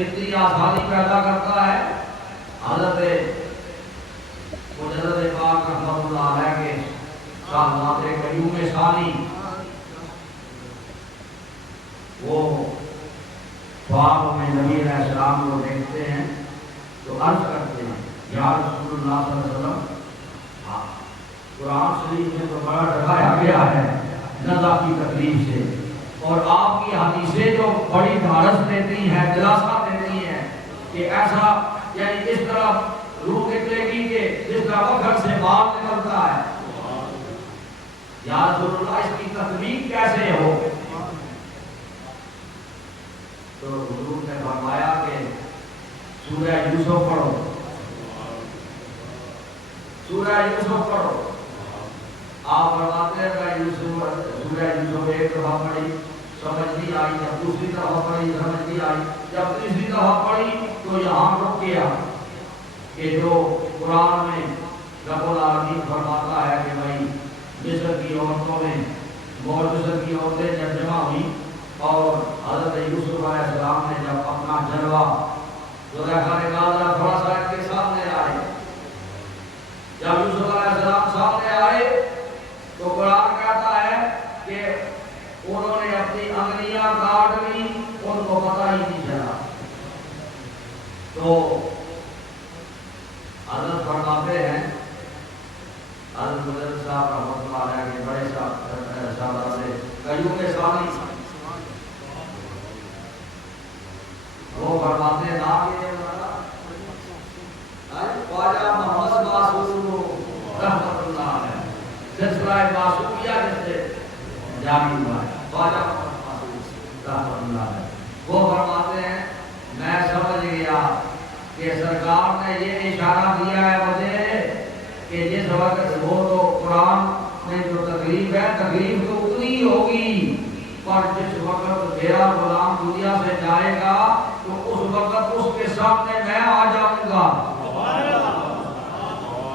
اتنی آسانی پیدا کرتا ہے. حضرت مجدد پاک رحمۃ اللہ علیہ کے صاحبزادے قیوم ثانی وہ خواب میں نبی علیہ السلام کو دیکھتے ہیں تو عرض کرتے ہیں یا رسول اللہ صلی اللہ علیہ وسلم، قرآن شریف میں تو بڑا ڈرایا گیا ہے نزا کی تکلیف سے، اور آپ کی حدیثیں جو بڑی دھارس دیتی ہیں، دلاسا دیتی ہیں کہ ایسا یعنی اس طرح روح نکلے گی کہ جس طرح وقت سے بال نکلتا ہے. یا رسول اللہ اس کی تطبیق کیسے ہو؟ تو حضور نے فرمایا کہ سورہ یوسف پڑھو، سورہ یوسف پڑھو. آپ فرماتے ہیں کہ سورہ یوسف ایک دفعہ پڑھی سمجھ نہیں آئی، جب دوسری دفعہ پڑھی سمجھ نہیں آئی، جب تیسری دفعہ پڑھی تو یہاں رک گیا کہ جو قرآن میں رب العالمین فرماتا ہے کہ بھائی مصر کی عورتوں میں مصر کی عورتیں جب جمع ہوئی اور حضرت یوسف علیہ السلام نے جب اپنا جلوہ زلیخا نے کہا تھوڑا سا ان کے سامنے آئے، جب یوسف علیہ السلام سامنے آئے تو قرآن کہتا ہے کہ انہوں نے اپنی انگلیاں کاٹ لی، ان کو پتہ ہی نہیں چلا. تو حضرت فرماتے ہیں حضرت مجدد صاحب رحمۃ اللہ علیہ کے بڑے صاحبزادے قیوم ثانی وہ فرماتے ہیں نام یہ خواجہ محمد معصوم رحمۃ اللہ علیہ سلسلہ معصومیہ جیسے جاری ہوا ہے. خواجہ محمد معصوم رحمۃ اللہ علیہ وہ فرماتے ہیں میں سمجھ گیا کہ سرکار نے یہ اشارہ دیا ہے مجھے کہ جس وقت وہ تو قرآن میں جو تکلیف ہے تکلیف تو اتنی ہی ہوگی، پر جس وقت میرا غلام دنیا سے جائے گا تو اس وقت اس کے سامنے میں آ جاؤں گا،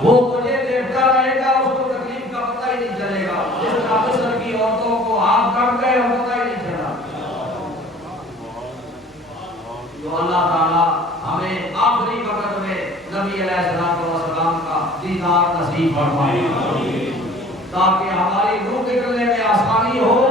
وہ مجھے دیکھتا رہے گا، اس کو تکلیف کا پتہ ہی نہیں چلے گا، جس طرح مصر کی عورتوں کو آپ کٹ گئے اور پتہ ہی نہیں چلا. تو اللہ تعالیٰ ہمیں آخری وقت میں نبی علیہ السلام کا دیدار نصیب فرمائے تاکہ ہماری روح نکلنے میں آسانی ہو